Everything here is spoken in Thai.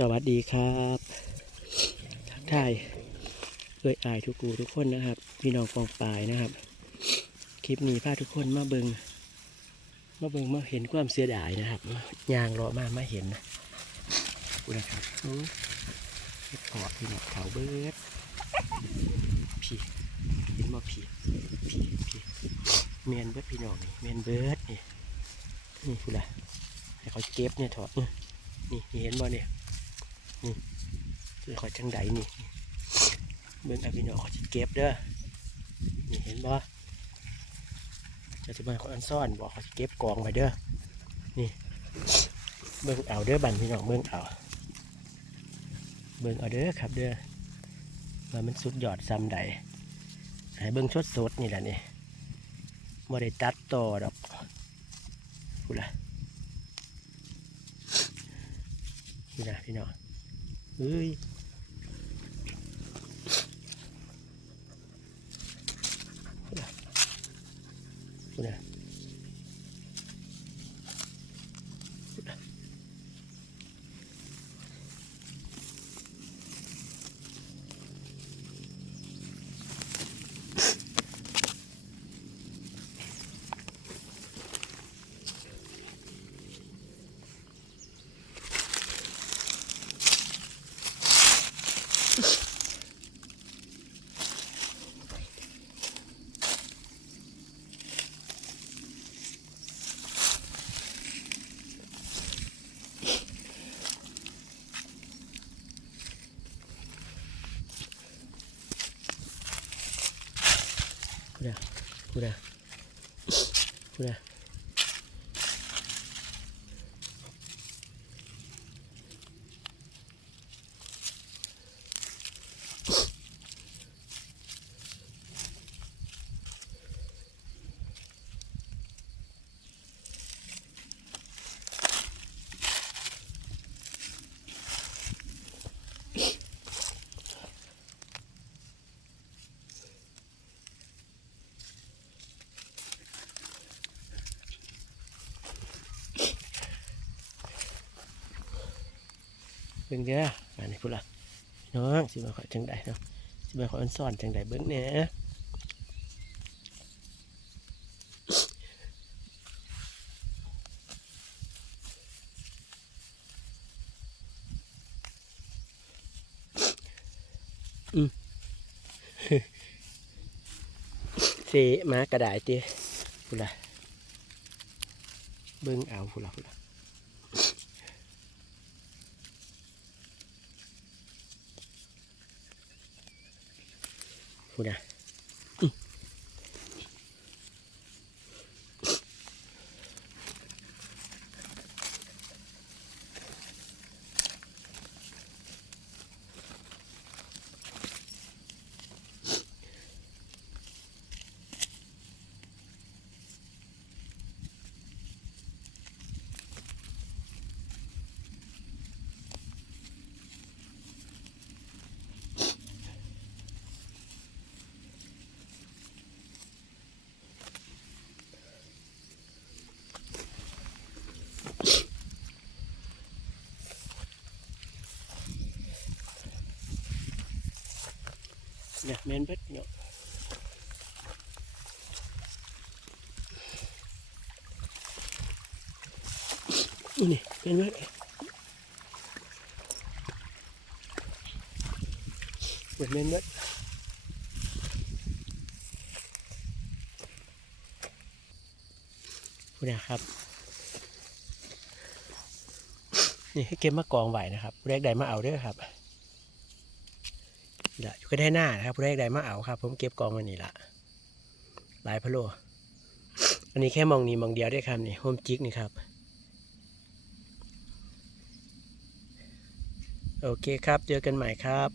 สวัสดีครับทักทายเอ่ยอายทุกูทุกคนนะครับ พี่น้องกองปลายนะครับ คลิปนี้พาทุกคนมาเบิงมาเบิงมาเห็นความเสียดายนะครับยางรอมามาเห็นนะกูนะครับอื้อเฮ็ดเพอพี่น้องเขาเบิดพี่เห็นบ่พี่พี่พี่เมียนเบิดพี่น้องนี่เมียนเบิดนี่นี่กูละให้เขาเก็บเนี่ยถอะอื้อนี่นี่เห็นบ่เนี่ย นี่คือเขาจังใดนี่นี่ เบิ่งอาพี่น้องขาจะเก็บเด้อ นี่เห็นบ่จะจะมาเขาอันซ่อนบอกเขาสิเก็บกองไว้เด้อ นี่ เบิ่งเอาเด้อบันพี่น้องเบิ่งเอา เบิ่งเอาเด้อครับเด้อว่ามันสุดยอดซ้ำใดให้เบิ่งชดสดนี่แหละนี่บ่ได้ตัดต่อดอกพูดละนี่นะพี่น้อง เฮ้ นะพูดนะพูดนะ เบิ่งเด้ออันนี้พูดละน้องสิมาขอจังใดเนาะสิมาขออันซ่อนจังใดเบิ่งเนี่ยเสมากระดาษเตี้ยพูดละเบิ่งเอาพูดละพูดละ พูดนะ เนี่ยแมนเบิดเนาะนี่เป็นเบิดเบิดแมนเบิดพูดนะครับ นี่ให้เก็บมากองไหวนะครับแรกใดมาเอาด้วยครับ นี่ละอยู่ก็ได้หน้านะครับผู้ใดใดมาเอาครับ ผมเก็บกองมันนี่ละหลายพะโลอันนี้แค่มองนี้มองเดียวได้ครับนี่โฮมจิกนี่ครับ โอเคครับ เจอกันใหม่ครับ